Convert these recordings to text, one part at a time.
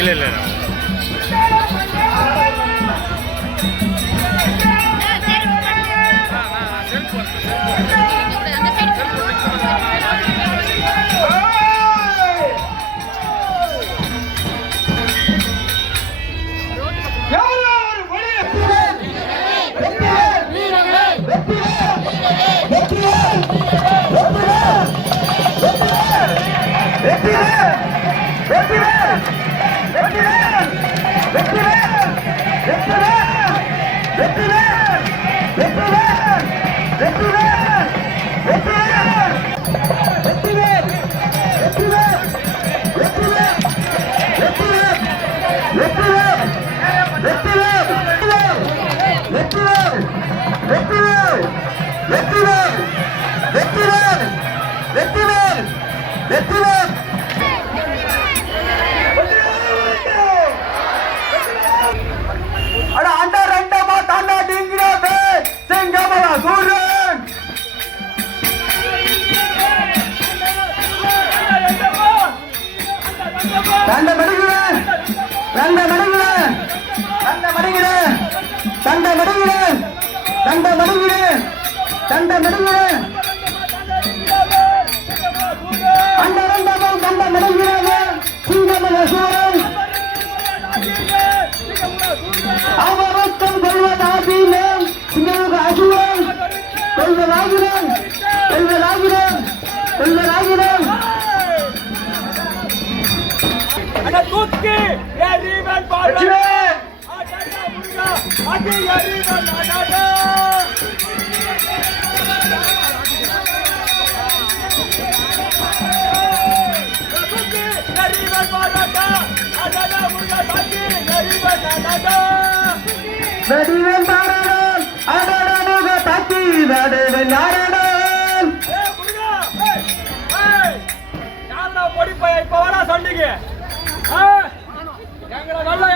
இல்ல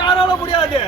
யாரால முடியாது.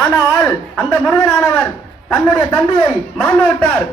ஆனால் அந்த முருகனானவர் தன்னுடைய தந்தையை மாண்டு விட்டார்.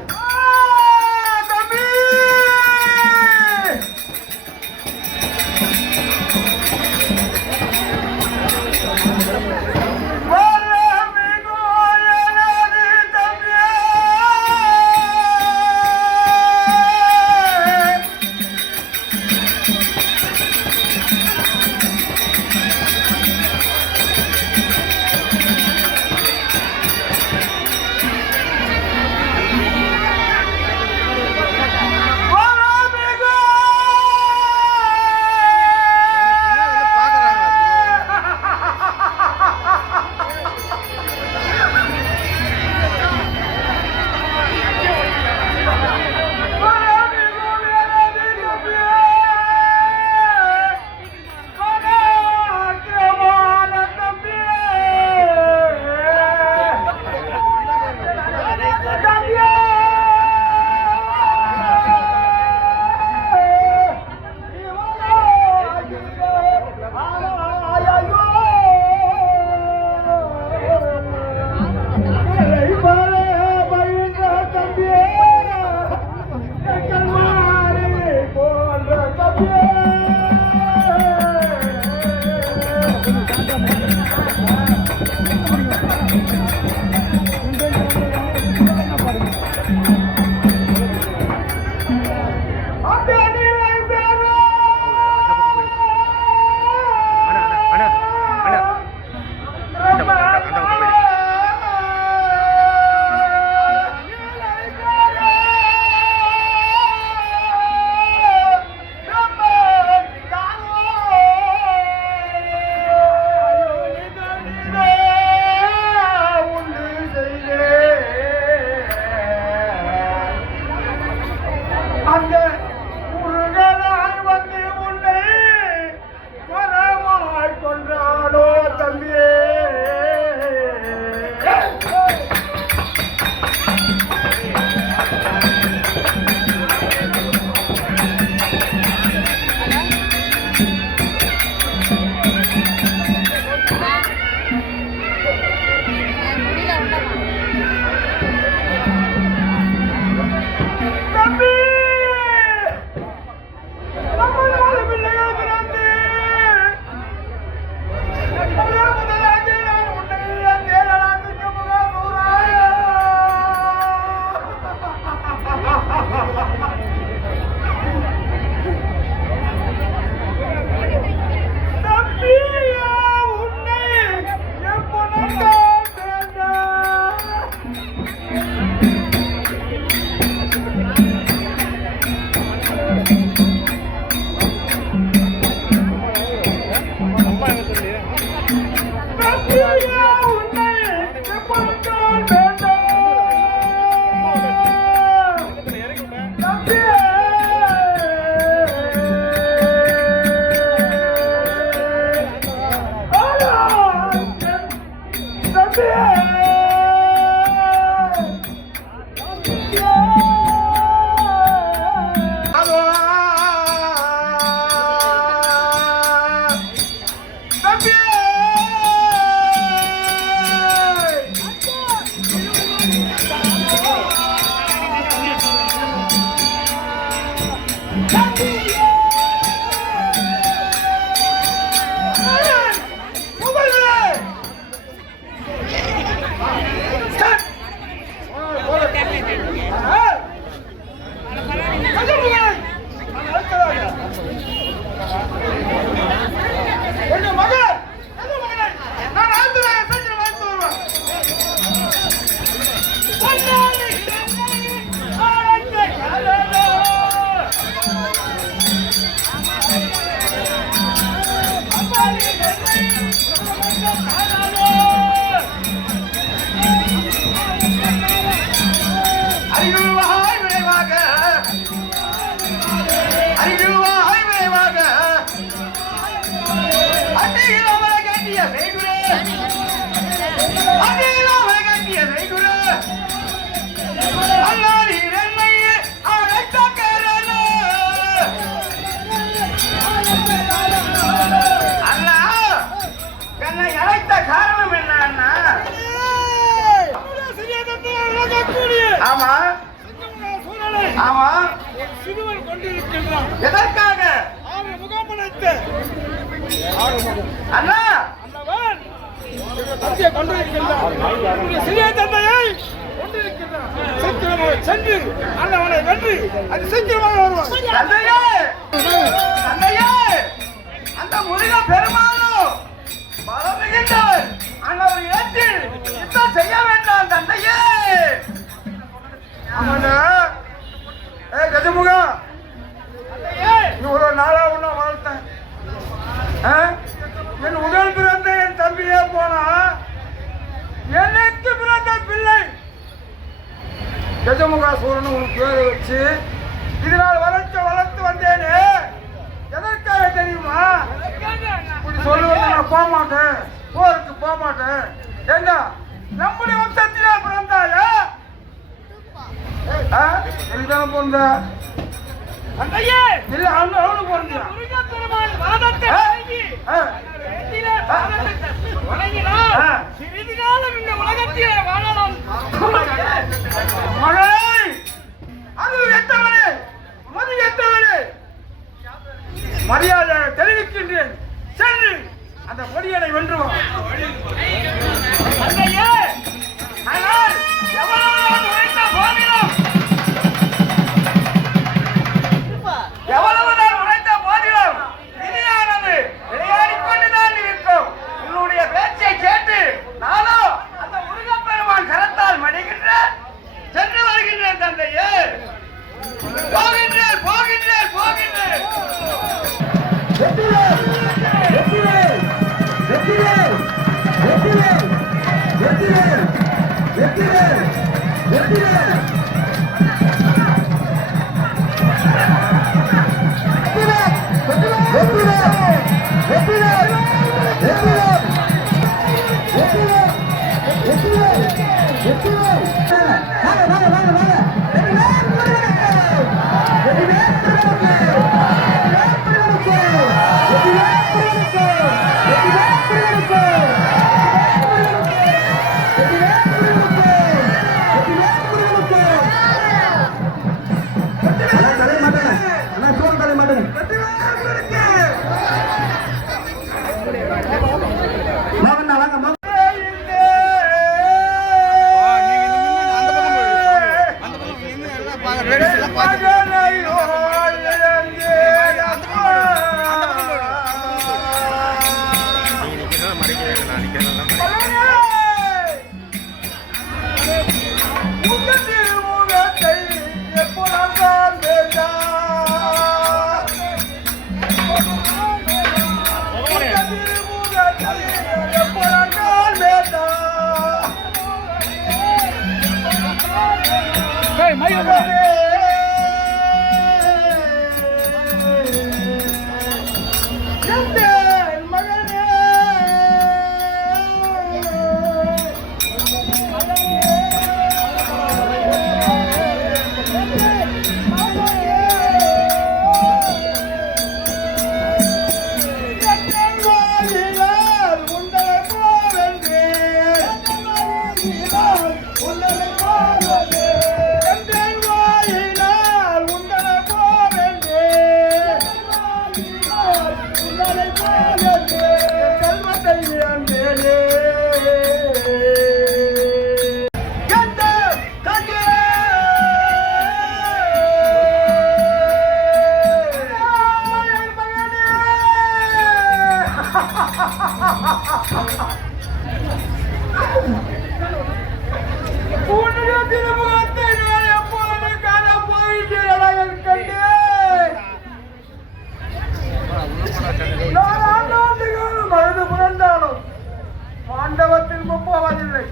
ஆமா ஆமா சிறுவன் கொண்டிருக்கின்றான். எதற்காக? ஆறு முகமனைத்து அண்ணா அண்ணவன் சத்திய கொண்டிருக்கின்றான். சிறிய தந்தையை கொண்டிருக்கின்றான். சீக்கிரமாக சென்று அண்ணவனை வென்று அது சீக்கிரமாக வருவான். தந்தையே தந்தையே, அந்த முருக பெருமாளும் பலம் மிகுந்தார். அண்ணவர் ஏற்று யுத்தம் செய்ய வேண்டாம் தந்தையே. ஆமாண்ணா. கஜமுகா, ஒரு நாளா உன்ன வளர்த்தேன். என் உடல் பிறந்த என் தம்பியே போனா எனக்கு பிறந்த பிள்ளை கஜமுகா சூரன் உன் பேரை வச்சு இதனால் வளர்த்து வந்தேனே. எதற்காக தெரியுமா? இப்படி சொல்லுவது நான் போக மாட்டேன், போருக்கு போக மாட்டேன். என்ன நம்முடைய வம்சத்திலே பிறந்தாயா? எதுதான பிறந்த? இல்ல அவனுக்கு பிறந்த சிறிது காலம் இந்த உலகத்திலே வாழலாம். மகளே, அது எத்தவனே மது எத்தவனே மரியாதை தெரிவிக்கின்றேன். சென்று அந்த பொடியனை வென்றுவான். தந்தையே, ஆனால் எவ்வளவு உழைத்த போதிலும் எவ்வளவு நான் உழைத்த போதிலும் இனியானது விளையாடிக் கொண்டுதான் இருக்கும். உன்னுடைய பேச்சை கேட்டு நானும் அந்த முருகப்பெருமான் கரத்தால் மடிகின்ற சென்று வருகின்றேன். தந்தையே, போகின்றேன் போகின்றேன் போகின்றேன். வெற்றிவேல் வெற்றிவேல் வெற்றிவேல் வெற்றிவேல் வெற்றிவேல் வெற்றிவேல் வெற்றிவேல் பாண்டவத்தில் முப்பவதில்லை.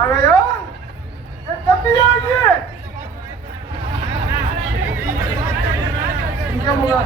ஆகையால் என் தம்பியாகிய சிங்கமா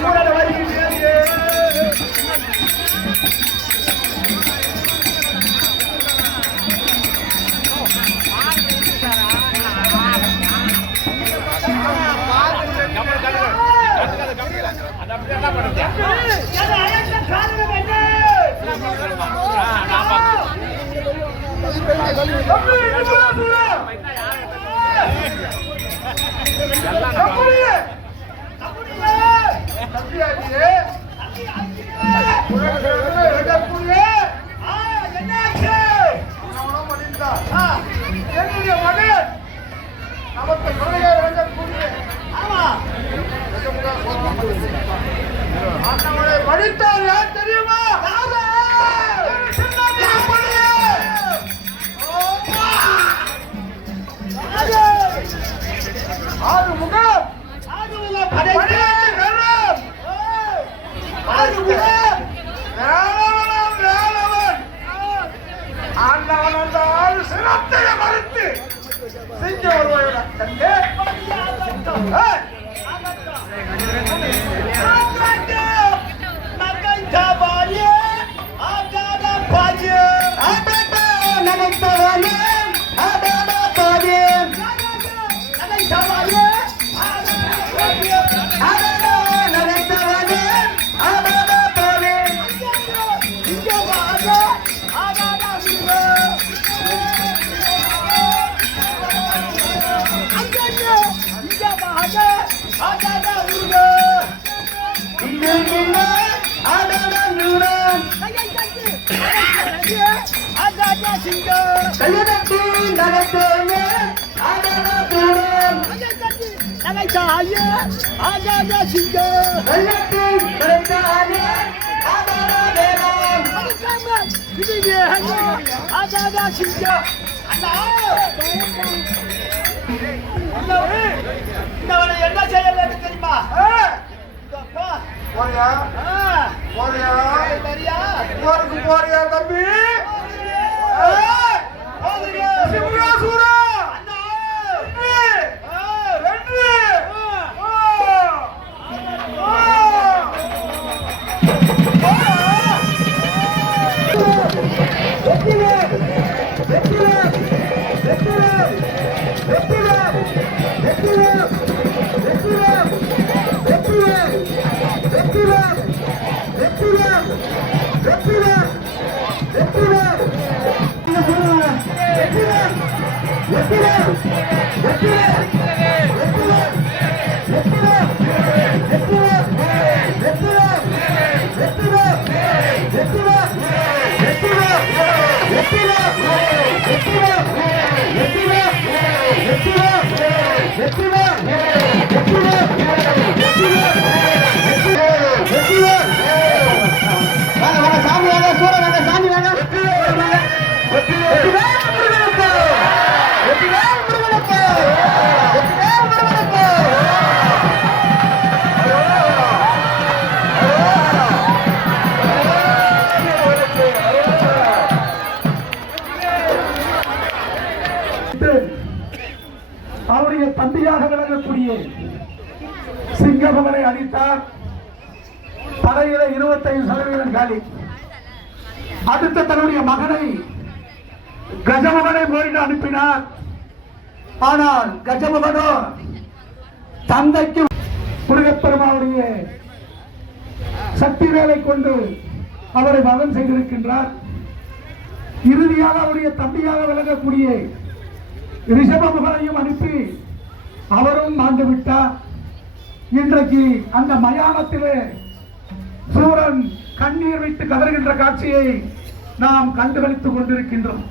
சோழனை நமக்கு ஆகாதா முருகா இன்னும் ஆடாதா நூறான் ஆகாதா சிங்கா கையெழுத்தி நகத்தேனே ஆடாதா நூறான் நகைச்சாயே ஆகாதா சிங்கா கையெழுத்தி நகத்தானே ஆடாதா வேளான் ஆகாதா சிங்கா அண்ணா என்ன செய்ய வேண்டும் தெரியுமா போறியா போறியா போருக்கு போறியா தம்பி சிவகாசூரா வென்று அவருடைய தந்தையாக விளங்கக்கூடிய சிங்கபவனை அடித்தார். படையில 25% காலி. அடுத்த தன்னுடைய மகனை கஜமுகனை போரிட்டு அனுப்பினார். ஆனால் கஜமுகனோ தந்தைக்கு முருகப்பெருமானுடைய சக்தி வேலை கொண்டு அவரை வதம் செய்திருக்கின்றார். இறுதியாக அவருடைய தம்பியாக விளங்கக்கூடிய ரிஷபமுகனையும் அனுப்பி அவரும் மாண்டு விட்டார். இன்றைக்கு அந்த மயானத்திலே சூரன் கண்ணீர் விட்டு கதறுகின்ற காட்சியை நாம் கண்டுகளித்துக் கொண்டிருக்கின்றோம்.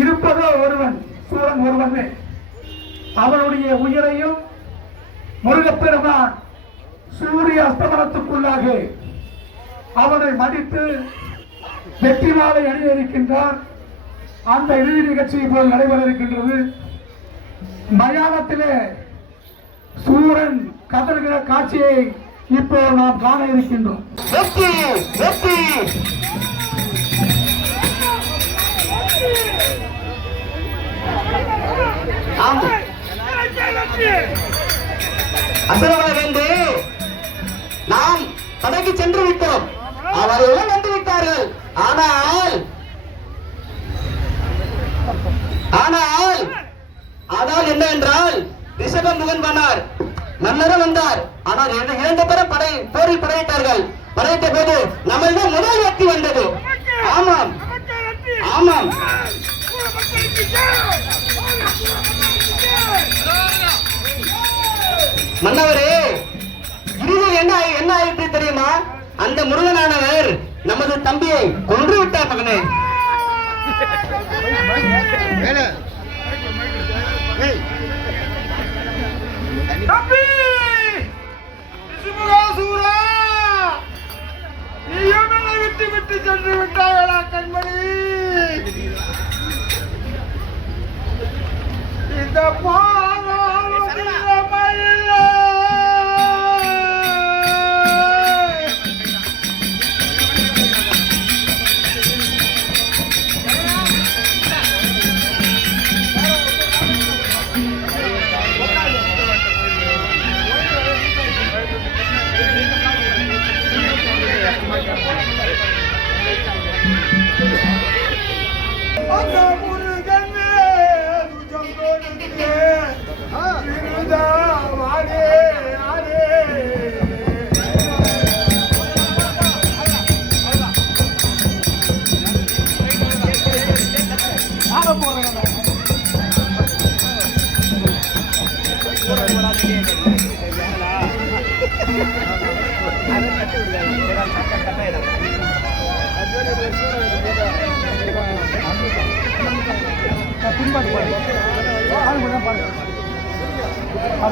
இருப்பதோ ஒருவன், சூரன் ஒருவனே. அவனுடைய உயிரையும் முருகப்பெருமான் சூரிய அஸ்தமனத்துக்குள்ளாக அவனை மடித்து வெற்றி மாலை அணிய இருக்கின்றார். அந்த இறுதி நிகழ்ச்சி இப்போது நடைபெற இருக்கின்றது. மயானத்திலே சூரன் கதறுகிற காட்சியை இப்போ நாம் காண இருக்கின்றோம். அசுரவனை வென்று நாம் படைக்கு சென்று விட்டோம். அவர்களும் வந்து விட்டார்கள். ஆனால் என்ன என்றால் ரிஷபமுகன் பண்ணார், மன்னரும் வந்தார். ஆனால் இரண்டு பேரும் போரில் படையிட்டார்கள். படையிட்ட போது நம்மளிடம் முதல் வெற்றி வந்தது. ஆமாம் ஆமாம். மன்னவரே, இறுதியில் என்ன ஆயிற்று தெரியுமா? அந்த முருகனானவர் நமது தம்பியை கொன்று விட்டார். மகனே, தம்பி சிவகாசூரா, நீயும் என்னை விட்டு விட்டு சென்று விட்டாயடா கண்மணி. இந்த முருகன் துஜம் கொடுத்தே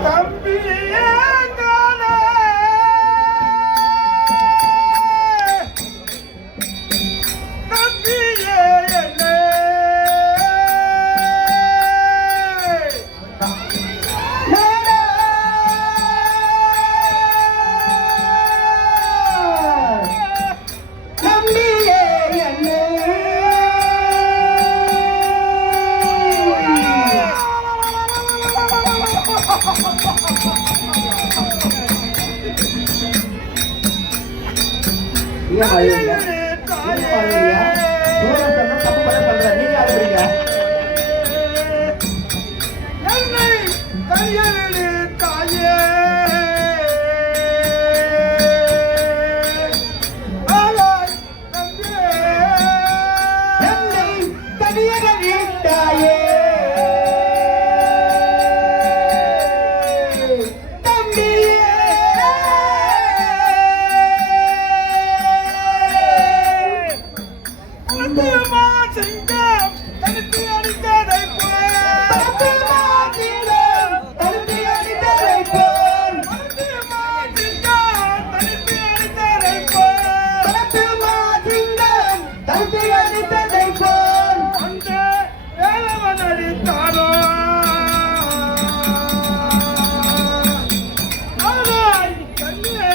தம்பியே காணே தம்பியே என்னே நம்பியே என்னே ஏன் அழுவீங்க? ஏன் அழுவீங்க? சூரன் சொன்னா தப்பு பண்ற நீங்க அழுவீங்க. என்னை கையெழு தாயே ஆளாய் தம்பியே என்னை தனியாக விட்டாயே தம்பியே. தம்பியம்மா சிங்கம் தனித்து அடித்ததை போல் தம்பியம்மா சிங்கம் தனித்து அடித்ததை போல் தம்பியம்மா சிங்கம் தனித்து அடித்ததை போல் தம்பியம்மா சிங்கம் தனித்து அடித்ததை போல் அந்த வேலவன் அடித்தானோ ஆளாய் தம்பியே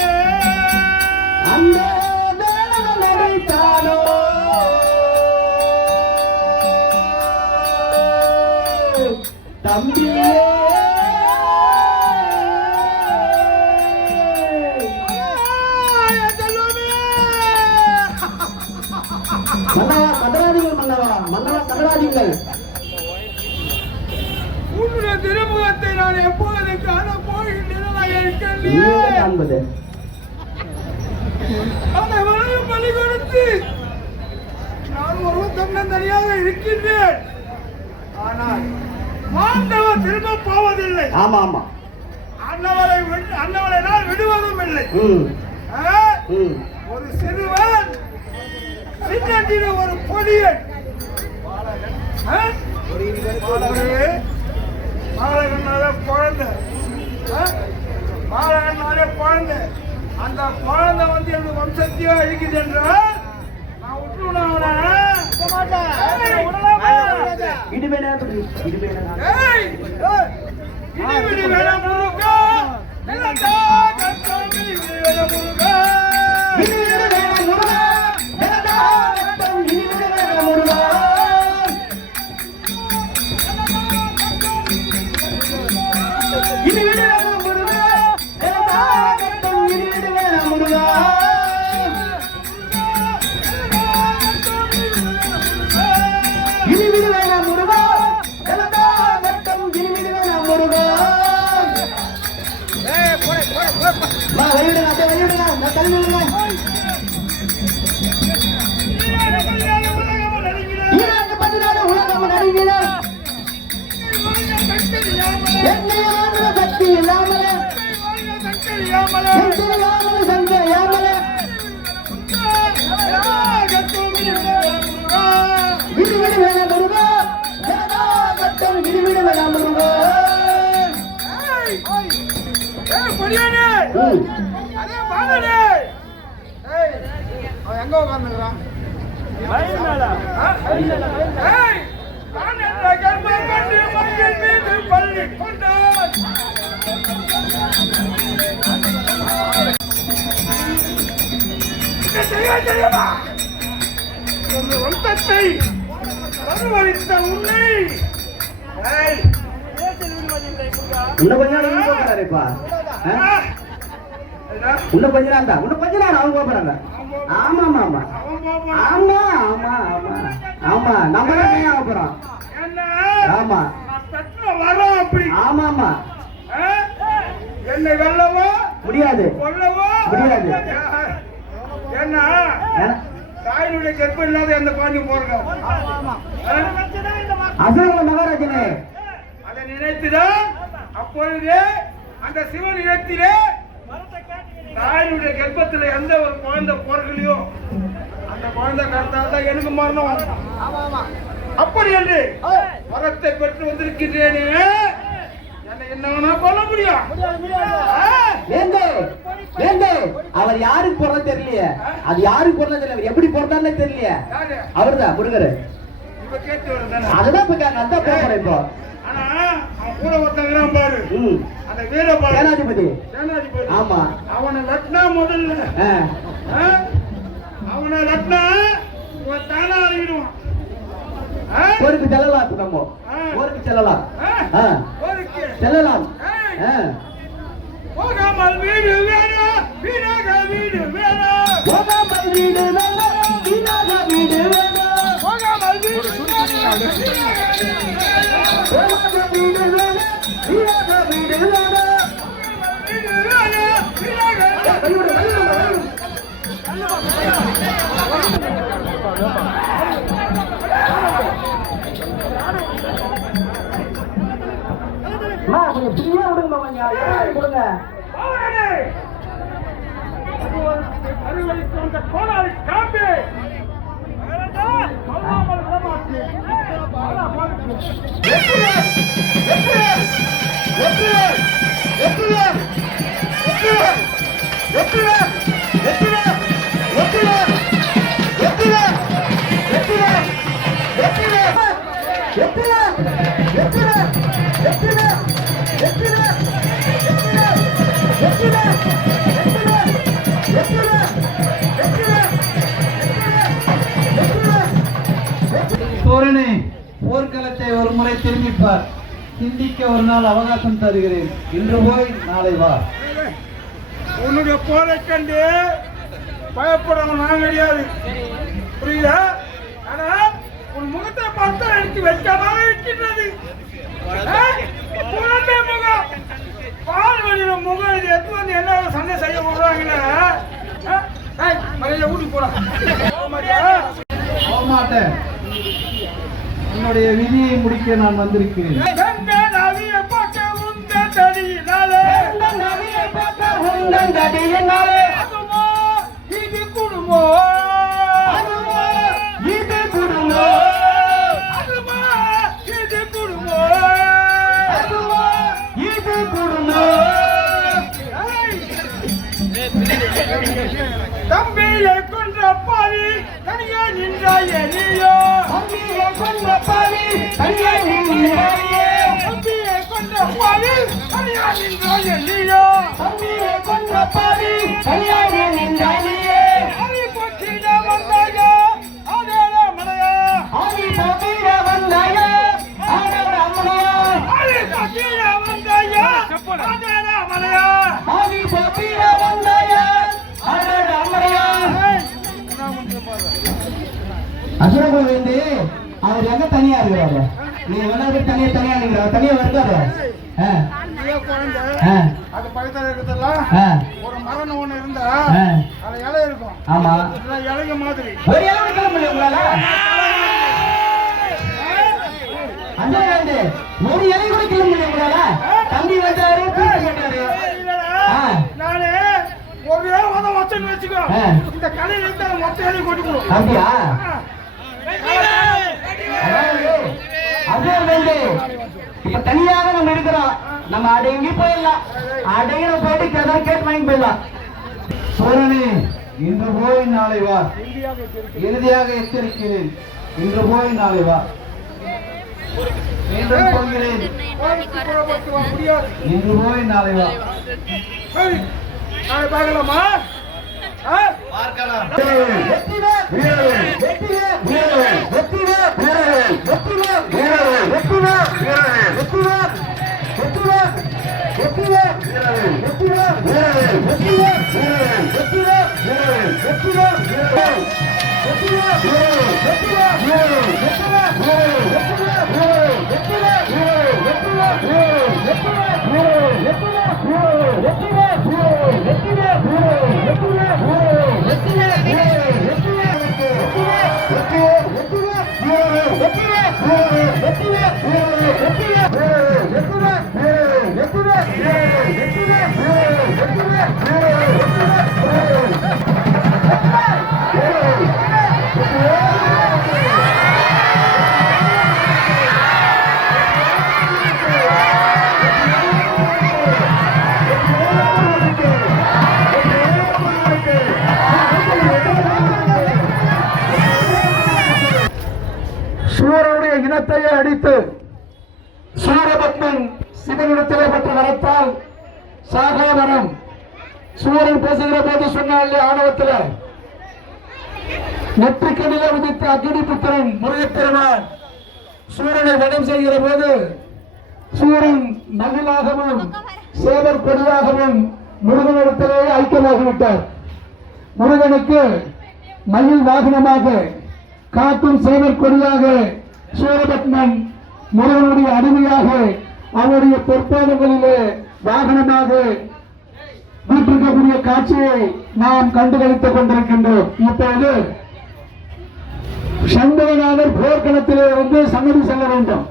அந்த வேலவன் அடித்தானோ தம்பியே. மன்னவா கதராதிகள் மன்னவா மன்னவா கதராதிகள் உன்னுடைய திருமுகத்தை நான் எப்பொழுது காண போகின்றேன் நீங்க காண்பது அனைவரையும் பலி கொடுத்து நான் ஒரு தன்னந்தனியாக இருக்கின்றேன். ஆனால் ஆண்டவர் திரும்ப போவதில்லை. ஆமா ஆமா அன்னவரை நான் விடுவதும் இல்லை. ம் ஆ? ம் ஒரு சிறுவன் சின்னத்தில ஒரு பொடியன் ஆ? பாலகனாலே குழந்தை ஆ? பாலகனாலே குழந்தை அந்த குழந்தை வந்து எனக்கு வம்சத்தையே அழிக்குது என்றால் நான் விட்டுருவேன் அவனை. இடுவேனா இடுவேனா ஏய்! இடிவிடி வேலை முருகா நிலத்தா கட்டாமி இடி வேலை முருகா இடுவேனா வேணா முருகா வேணா கட்டம் இடுவேனா வேணா முருகா இடுவேனா வேணா முருகா வேணா கட்டம் இடுவேனா வேணா முருகா இடுவேனா வேணா முருகா வேணா கட்டம் இடுவேனா வேணா முருகா. வா வெளியிடுங்க அப்படியே வெளியிடுங்க நான் தள்ளி விடுங்க. ஈராக்கு 14 உலகம் நடுங்கினார் என்னை ஆளுற சக்தி இல்லாமலே என் திருவாமல சங்க யாமலே விடுவிடு வேணா முருகா வேணா கட்டம் விடுவிடு வேணா முருகா. ம். எங்க உட்காந்துக்கிறான் பள்ளி கொண்டான் தெரியுமா வம்சத்தை வருவரித்த உன்னை இன்னும் கொஞ்ச நாள் இவங்க போறாருப்பா இன்னும் கொஞ்ச நாள் தான் இன்னும் கொஞ்ச நாள் அவங்க போறாங்க. ஆமா ஆமா ஆமா ஆமா ஆமா ஆமா ஆமா நம்ம தான் ஆக போறோம். ஆமா வரோம் அப்படி ஆமா ஆமா என்னை வெல்லவோ முடியாது கொல்லவோ முடியாது. என்ன தாயினுடைய கற்பம் இல்லாத எந்த பாண்டி போறாங்க அசோக மகாராஜனே அதை நினைத்துதான் அப்பொழுது அந்த சிவன் இடத்திலே தாயினுடைய கர்ப்பத்தில் எந்த ஒரு குழந்தை பிறகுலையோ அந்த குழந்தை கருத்தால் தான் எனக்கு மரணம். அப்படி என்று வரத்தை பெற்று வந்திருக்கிறேனே, என்னை என்ன பண்ண முடியும்? அவர் யாருக்கு போறது தெரியலையே, அது யாருக்கு போறது தெரியல, எப்படி போறதான்னு தெரியலையே. அவர்தான் முருகர். இப்ப கேட்டு வருதானே? அதுதான் இப்ப நல்லா போறேன் இப்போ. ஆனா அவன் கூட ஒருத்தங்கிறான் பாரு, அந்த வீரபாகு சேனாதிபதி. ஆமா, அவனை லட்னா முதல்ல அவனை லட்னா தானா அழிடுவான். ஊருக்கு செல்லலாம், நம்ம ஊருக்கு செல்லலாம், செல்லலாம். போகாமல் வீடு வேணும், வீணாக வீடு வேணும், போகாமல் வீடு வேணும், வீணாக வீடு வேணும், போகாமல் வீடு போகாமல் வீடு வேணும், வீணாக வீடு வேணும். கொஞ்சம் ஃப்ரீயா விடுங்க, கொஞ்சம் கொடுங்க. கோடாலி காம்பி சோழனே, போர்க்களத்தை ஒரு முறை திரும்பிப்பார். சிந்திக்க ஒரு நாள் அவகாசம் தருகிறேன். இன்று போய் நாளை வா. உன்னுடைய போரை கண்டு பயப்படுறவங்க நான் கிடையாது, புரியுதா? ஆனா உன் முகத்தை பார்த்தா எனக்கு வெட்கமாக இருக்கின்றது. குழந்தை முகம், பால் வழியில முகம், இது எடுத்து வந்து என்ன சண்டை செய்ய போடுறாங்கன்னா மறையில ஊட்டி போட போகமாட்டேன். என்னுடைய விதியை முடிக்க நான் வந்திருக்கிறேன். இது குடும்போ, இது குடும்போ, இது குடும்போ, இது குடும்போ. தம்பியை கொன்ற பாவி தனியே நின்றாயே நீயோ, தம்பியை கொன்ற பாவி தனியே நின்றாயே, தம்பியை கொன்ற பாவி தனியே நின்றாயே நீயோ, தம்பியை கொன்ற பாவி தனியே நின்றாயே. ஆவி போற்றிட வந்தாயா ஆடேட மலையா, ஆவி போற்றிட வந்தாயா ஆடேட மலையா, ஆவி போற்றிட வந்தாயா ஆடேட மலையா, ஆவி போற்றிட வந்தாயா ஆடேட மலையா. அசுரகுரு வந்து அவர் எங்க தனியா இருக்கிறாரு, நீ வந்து தனியா தனியா நிற்கிறார், தனியா வருதாரு. அது பக்கத்துல இருக்கிறதெல்லாம் ஒரு மரம் ஒண்ணு இருந்தா அது இலை இருக்கும். ஆமா, இலைங்க மாதிரி ஒரு இலை கிளம்ப முடியும் உங்களால. ஒரு இலை கூட கிளம்ப முடியும் உங்களால. தம்பி வந்தாரு, நானு ஒரு இலை உதவ வச்சுன்னு வச்சுக்கோ, இந்த கலையில இருந்து மொத்த இலையை கொட்டிக்கணும். அப்படியா? இப்ப தனியாக நம்ம இருக்கிறோம், நம்ம அடங்கி போயிடலாம், அடங்கி நம்ம போயிட்டு கேட்டு வாங்கி போயிடலாம். சோழனே, இன்று போய் நாளை வா. இறுதியாக எச்சரிக்கிறேன். இன்று போய் நாளை வா. மீண்டும் சொல்கிறேன், முடியாது. இன்று போய் நாளை வா. சரி, நாளை பார்க்கலாமா? பார்க்கலாம். வெற்றி சிங்கத்தையே அடித்து சூரபத்மன் சிவனிடத்திலே பெற்ற வரத்தால் சாகாவரம் சூரன் பேசுகிற போது சொன்னால் ஆணவத்தில் நெற்றிக்கண்ணிலே உதித்த அக்னி புத்திரன் முருகப்பெருமான் சூரனை வடம் செய்கிற போது சூரன் மகிழாகவும் சேவர் கொடியாகவும் முருகனிடத்திலே ஐக்கியமாகிவிட்டார். முருகனுக்கு மயில் வாகனமாக காக்கும் சேவர் கொடியாக சூரபத்மன் முருகனுடைய அடிமையாக அவருடைய பொற்பாதங்களிலே வாகனமாக வீட்டிருக்கக்கூடிய காட்சியை நாம் கண்டுகளித்துக் கொண்டிருக்கின்றோம். இப்போது சண்முகநாதர் போர்க்களத்திலே வந்து சன்னதி செல்ல வேண்டும்.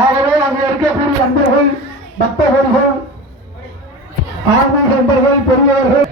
ஆகவே அங்கே இருக்கக்கூடிய அன்பர்கள், பக்தர்கள், ஆன்மீக அன்பர்கள், பெரியவர்கள்